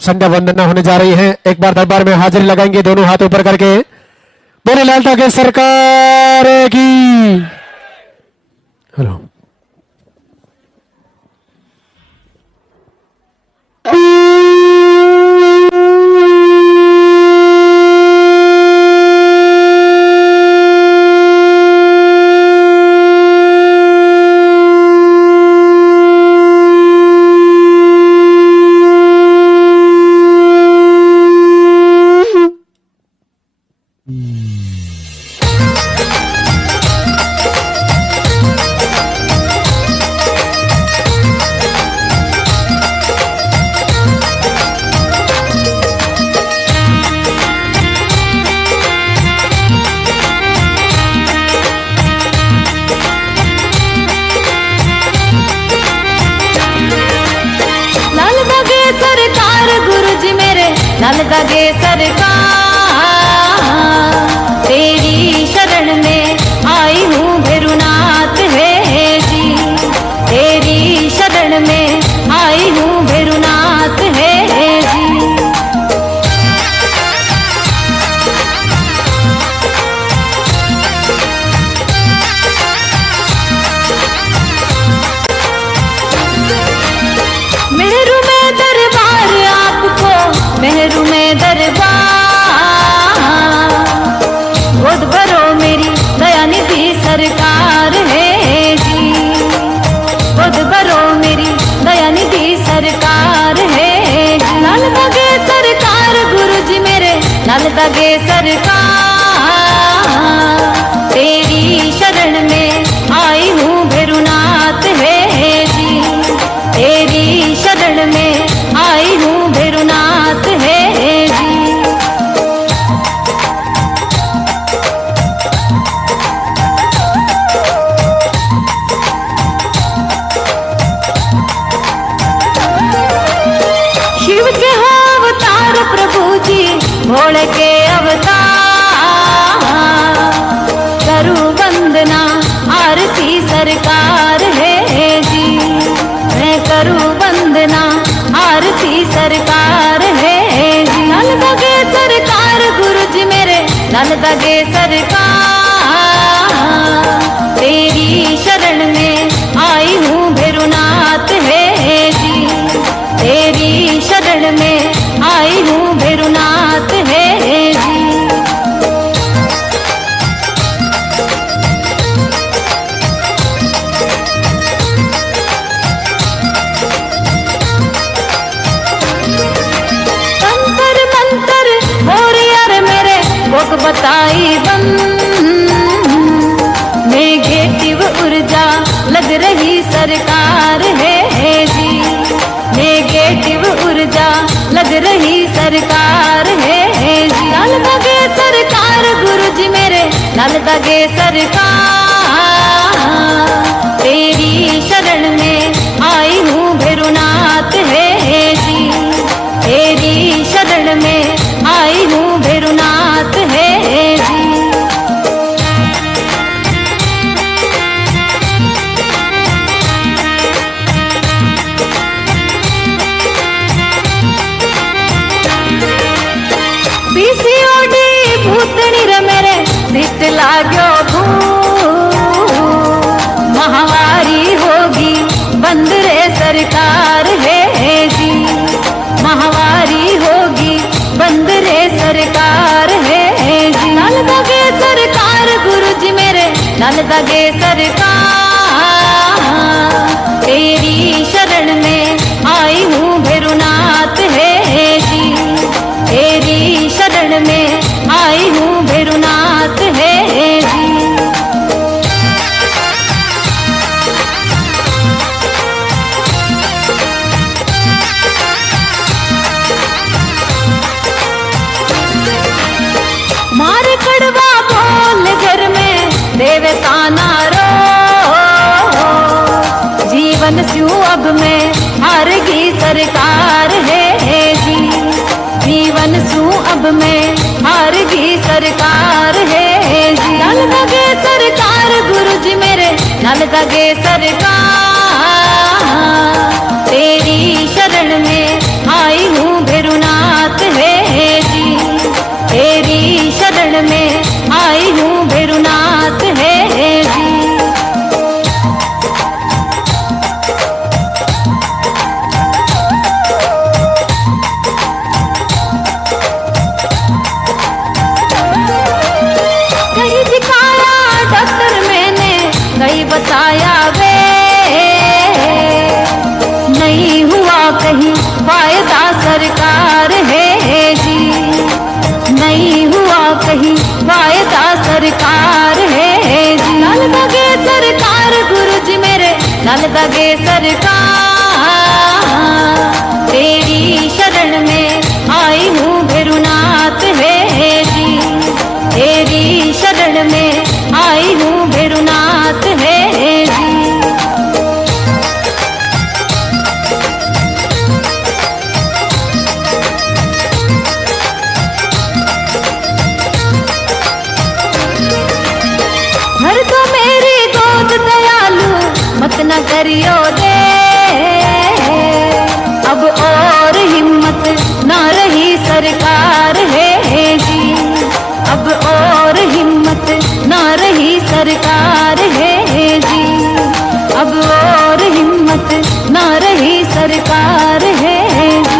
संध्या वंदना होने जा रही है। एक बार दरबार में हाजिरी लगाएंगे दोनों हाथ ऊपर करके। बोले लालता के सरकार की। हेलो लालबागे सरकार तेरी शरण में आई हूँ भैरुनाथ है जी। तेरी शरण में आई हूँ भैरुनाथ है जी। मेहरू में दरबार आपको, मेहरू में दरबार, गोद भरो मेरी दया निधि सरकार है जी। गोद भरो मेरी दया निधि सरकार है जी। लालबागे सरकार गुरु जी मेरे, लालबागे सरकार तेरी शरण में आई हूँ भैरुनाथ है जी। तेरी शरण में आई हूँ भैरुनाथ है जी। शिव के हो अवतार प्रभु जी, भोले के अवतार, करूं वंदना आरती सरकार है जी। मैं करूं वंदना आरती सरकार है जी। लालबागे सरकार गुरु जी मेरे, लालबागे सरकार तेरी शरण में आई हूँ भैरुनाथ है जी। तेरी शरण में आई हूँ भैरुनाथ है जी। तंत्र मंत्र और यार मेरे भोग बताई बन, नेगेटिव ऊर्जा लग रही सरकार है जी। नेगेटिव ऊर्जा लग रही सरकार है जी। लालबागे सरकार गुरु जी मेरे, लालबागे सरकार तेरी शरण में आई हूँ भैरुनाथ है जी। तेरी शरण में आई हूँ भैरुनाथ है जी। पीसीओडी भूतनी रे मेरे सिट लाग्यो भू, महावारी होगी बंद रे सरकार है जी। महावारी होगी बंद रे सरकार है जी। लालबागे सरकार गुरु जी मेरे, लालबागे सरकार तेरी शरण में आई हूँ भैरुनाथ है जी। तेरी शरण में आई हूँ भैरुनाथ है जी। मार कड़वा बोल घर में देवता नारो, जीवन स्यू अब में हारगी सरकार है जी। जीवन सू अब में हारगी सरकार है जी। लालबागे सरकार गुरु जी मेरे, लालबागे सरकार तेरी शरण में आई हूँ भैरुनाथ बरसाया वे, नहीं हुआ कहीं फायदा सरकार है जी, नहीं हुआ कहीं फायदा सरकार है जी। लाल दगे सरकार गुरु जी मेरे, लाल दगे सरकार, तेरी शरण में आई हूँ भैरुनाथ है जी, तेरी शरण में आई हूँ भैरुनाथ है जी। भर दो मेरी गोद दयालु, मत न करियो दे, अब और हिम्मत ना रही सरकार है जी, अब और हिम्मत ना रही सरकार है जी, अब और हिम्मत ना रही सरकार है जी।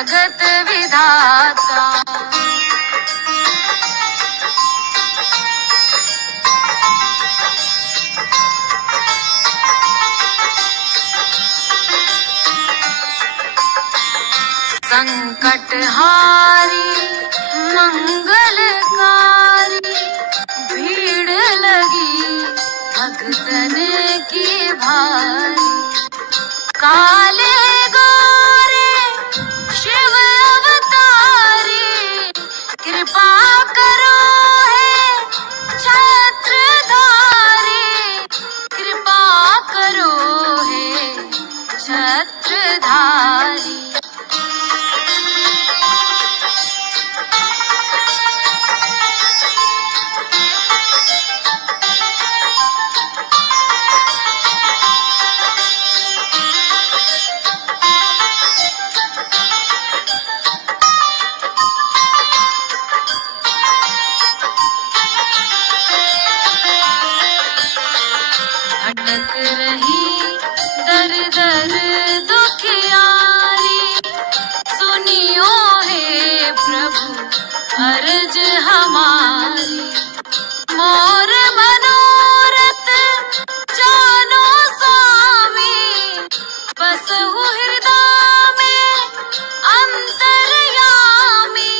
जगत विधाता। संकटहारी मंगलकारी भीड़ लगी भक्तन की भारी। काले गोरे शिव अवतारी कृपा करो है छत्रधारी। कृपा करो है छत्रधारी। भटक रही दर दर दुखियारी सुनियो हे प्रभु अर्ज हमारी। मोर मनोरथ जानो स्वामी बसहु हृदय में अंतर्यामी।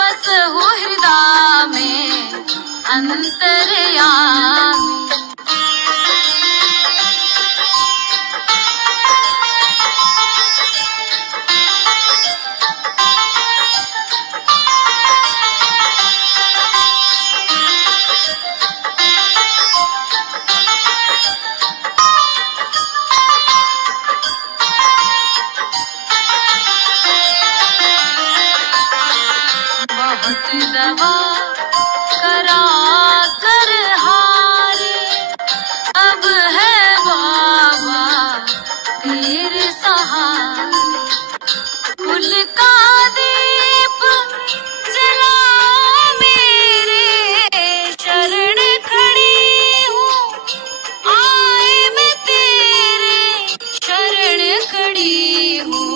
बसहु हृदय में अंतर्यामी। बहुत दवा करा कर हारे अब है बाबा तेरे सहारे। कुल का दीप जलाओ मेरे चरण खड़ी हूँ आए मैं तेरे शरण खड़ी हूँ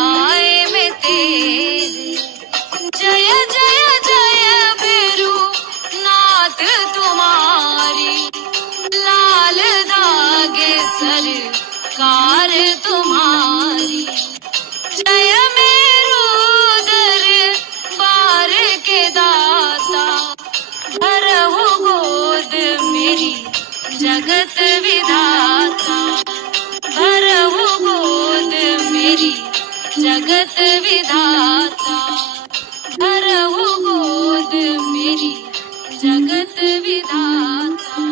आए मैं तेरे। जय जय जय भैरू नाथ तुम्हारी लाल धागे सरकार तुम्हारी। जय मेरू दरबार के दाता भरहु गोद मेरी जगत विधाता। भरहु गोद मेरी जगत विधाता। भरहु गोद मेरी जगत विधाता।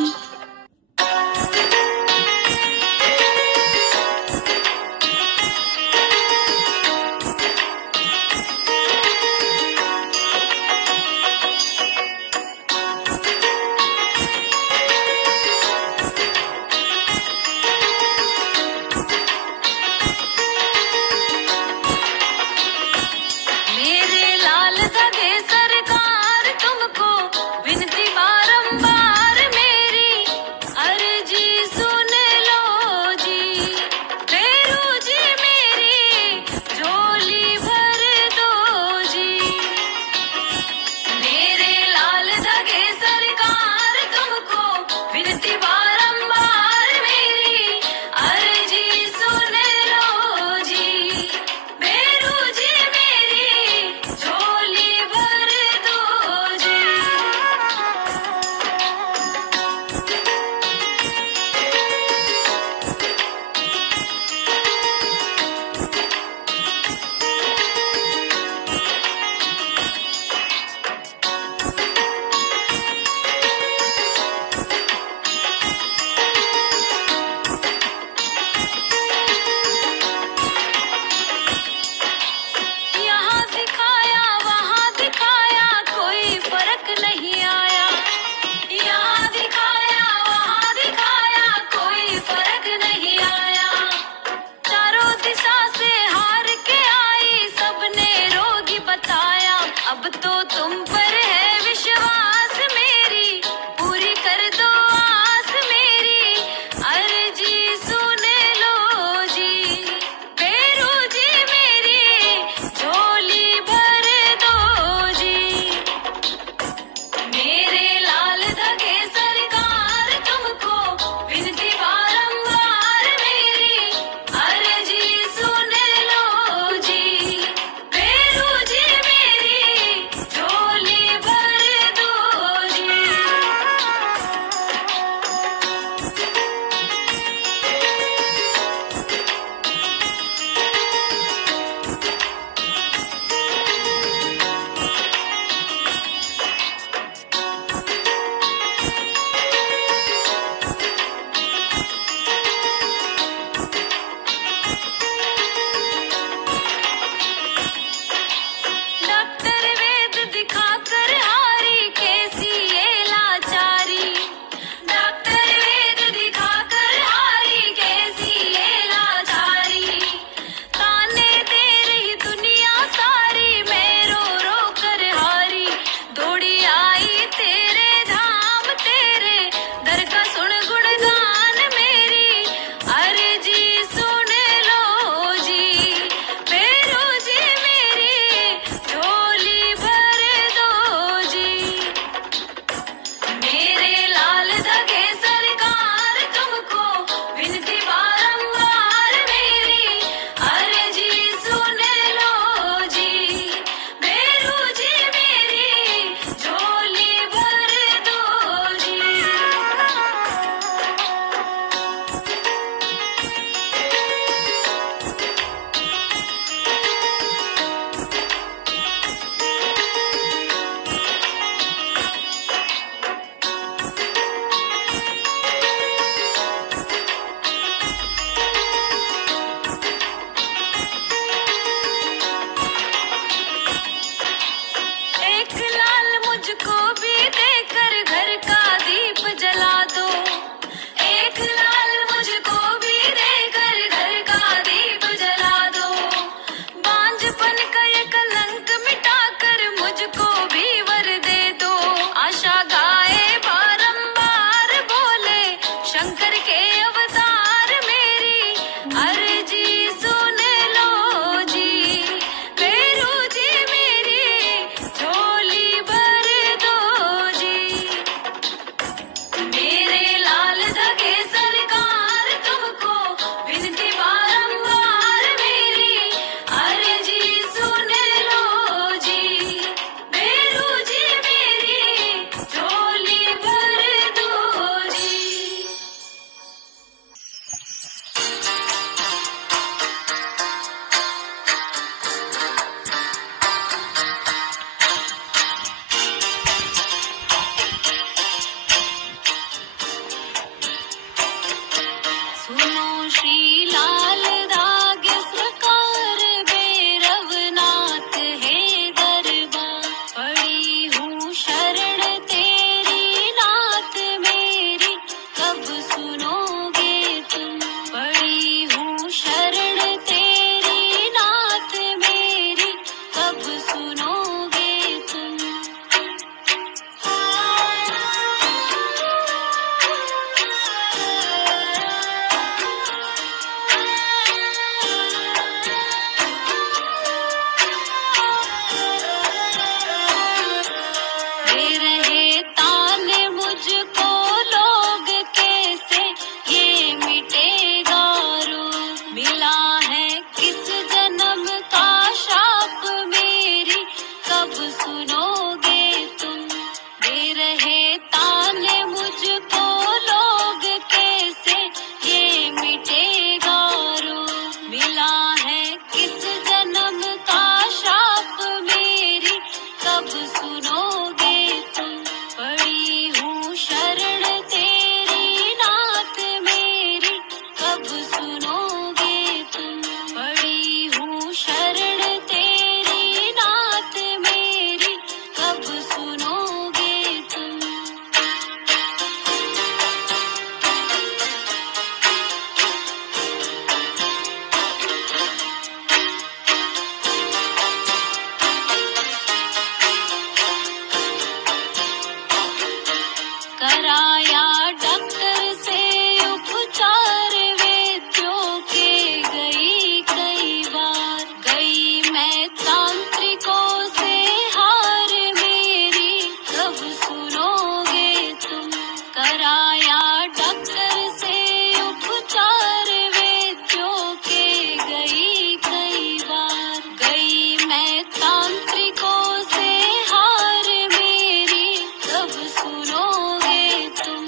कराया डॉक्टर से उपचार वेद्यों के गई कई बार, गई मैं तांत्रिकों से हार मेरी कब सुनोगे तुम। कराया डॉक्टर से उपचार वेद्यों के गई कई बार, गई मैं तांत्रिकों से हार मेरी कब सुनोगे तुम।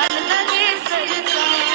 लाल लगे सरकार।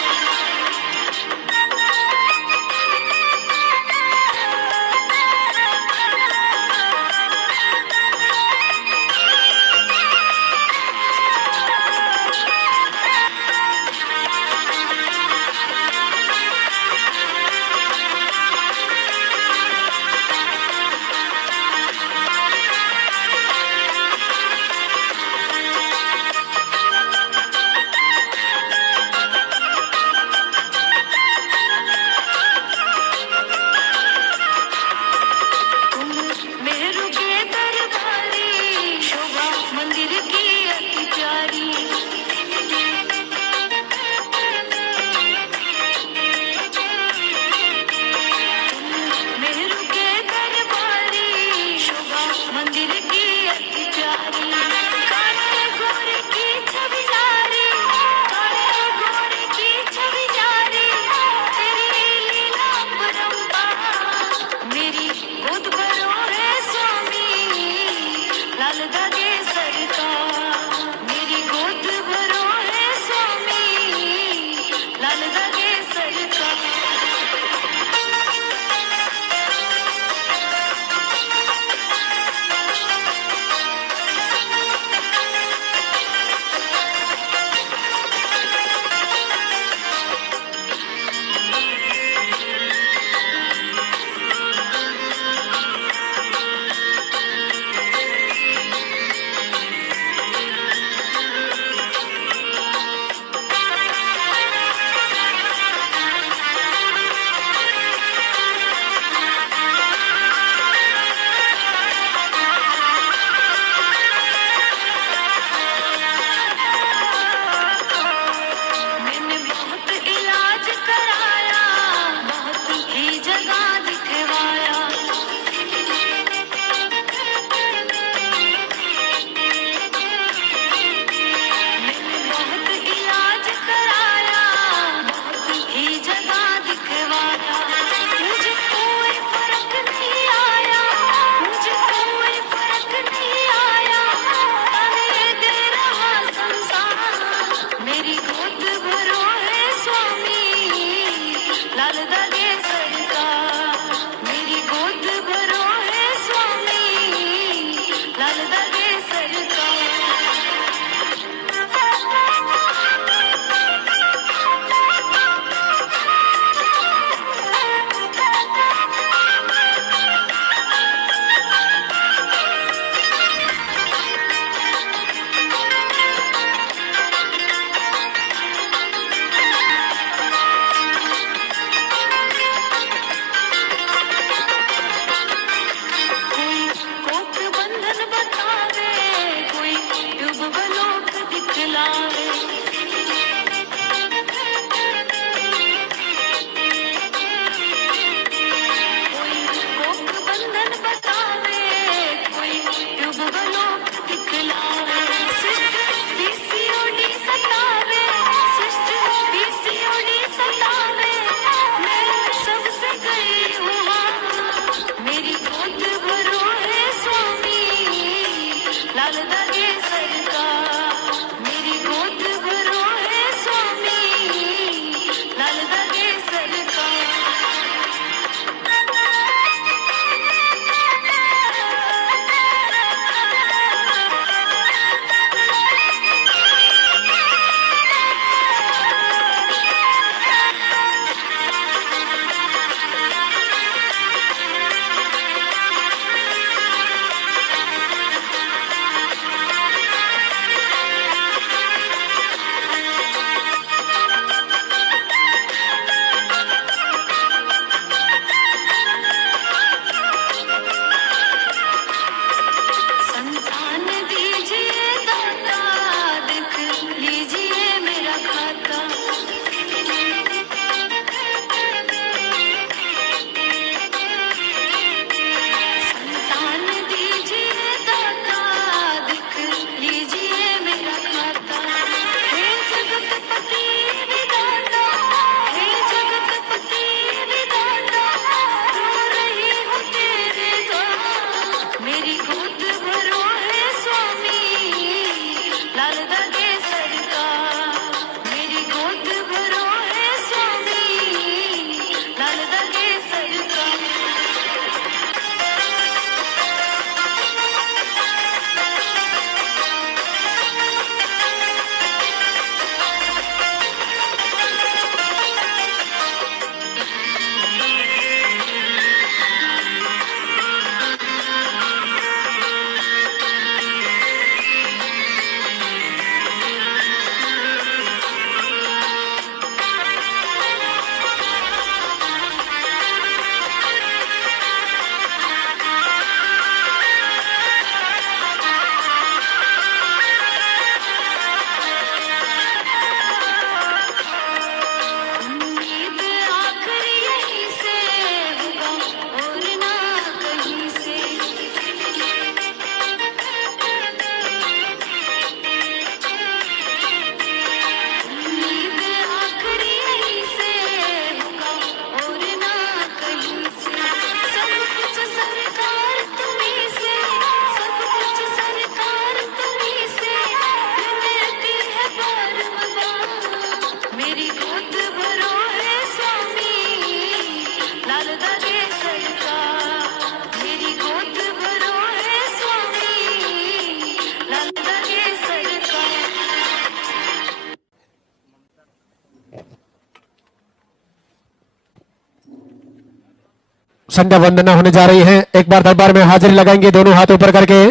संध्या वंदना होने जा रही है। एक बार दरबार में हाजिरी लगाएंगे दोनों हाथ ऊपर करके।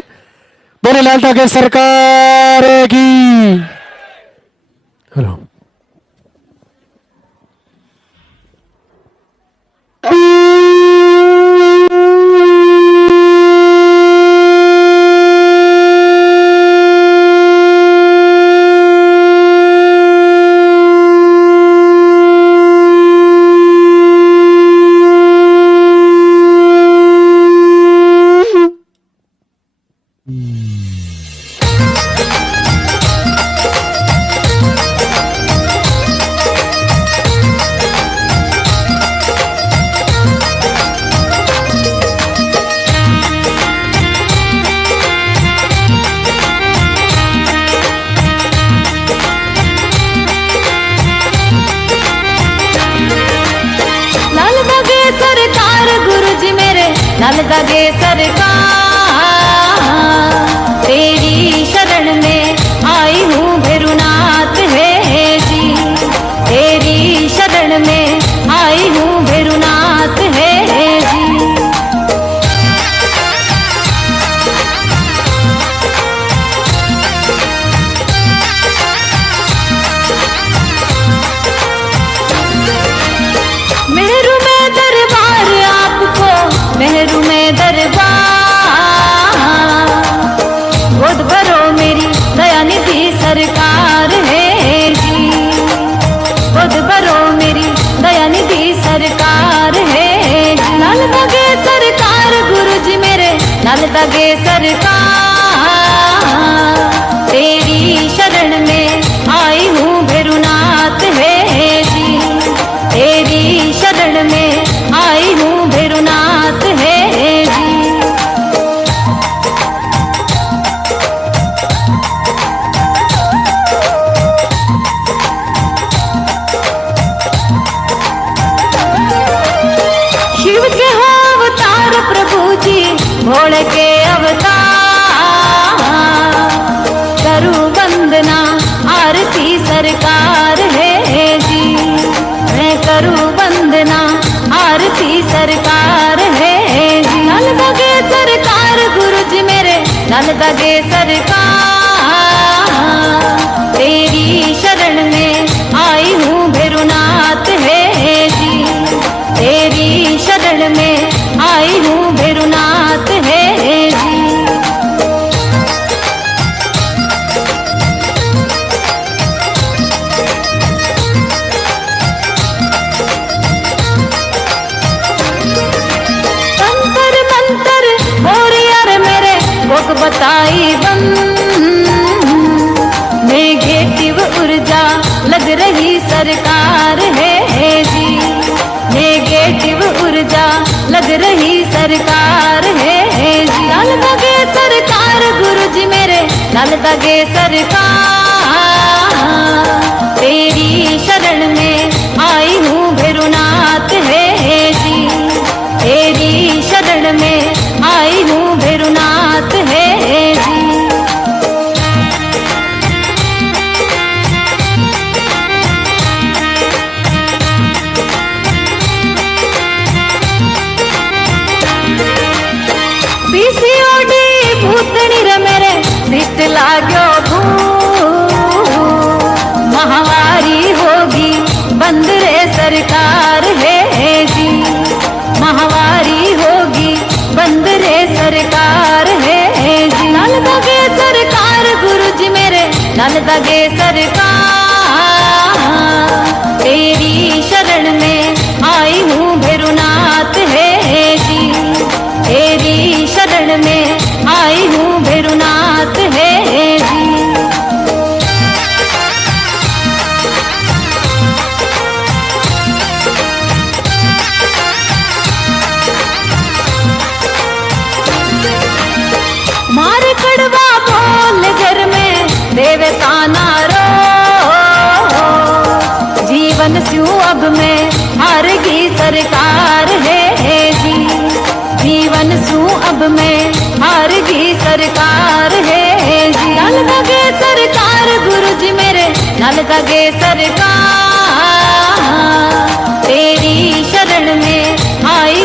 बोले लालता के सरकार की। हेलो लाल दागे सरकार तेरी शरण में आई हूँ भैरुनाथ है जी। तेरी शरण में आई हूँ भैरुनाथ है जी। मेहरू में दरबार आपको, मेहरू में दरबार, गोद भरो मेरी दयानिधि सरकार है जी। गोद भरो मेरी दयानिधि सरकार है जी। लाल दागे सरकार गुरु जी मेरे, लाल दागे सरकार तेरी शरण में आई हूँ भैरुनाथ है जी। तेरी शरण में आई हूँ भैरुनाथ है जी। शिव के हो अवतार प्रभु जी, भोले के अवतार, करूं वंदना आरती सरकार है जी। मैं करूं वंदना आरती सरकार है जी। लाल दागे सरकार गुरु जी मेरे, लाल दागे सरकार तेरी शरण में आई हूँ भैरुनाथ है जी। तेरी शरण में आई हूँ भैरुनाथ है जी। तंत्र मंत्र और यार मेरे भोग बताई बंद, नेगेटिव ऊर्जा लग रही सरकार है जी। नेगेटिव ऊर्जा लग रही सरकार है जी। लाल दागे सरकार गुरु जी मेरे, लाल दागे सरकार तेरी शरण में आई हूँ भैरुनाथ है जी। तेरी शरण में आई हूँ भैरुनाथ है जी। पीसीओडी भूतनी रे मेरे सिट लाग्यो भू, महावारी होगी बंद रे सरकार है जी। महावारी होगी बंद रे सरकार है जी। लाल दागे सरकार गुरु जी मेरे, लाल दागे सरकार तेरी शरण में आई हूँ भैरुनाथ है जी। तेरी शरण में आई हूँ भैरुनाथ है जी। मार कड़वा बोल घर में देवता नारो, जीवन स्यू अब में हारगी सरकार है जी। जीवन सू अब में हारगी सरकार है जी। लाल दागे सरकार गुरु जी मेरे, लाल दागे सरकार तेरी शरण में आई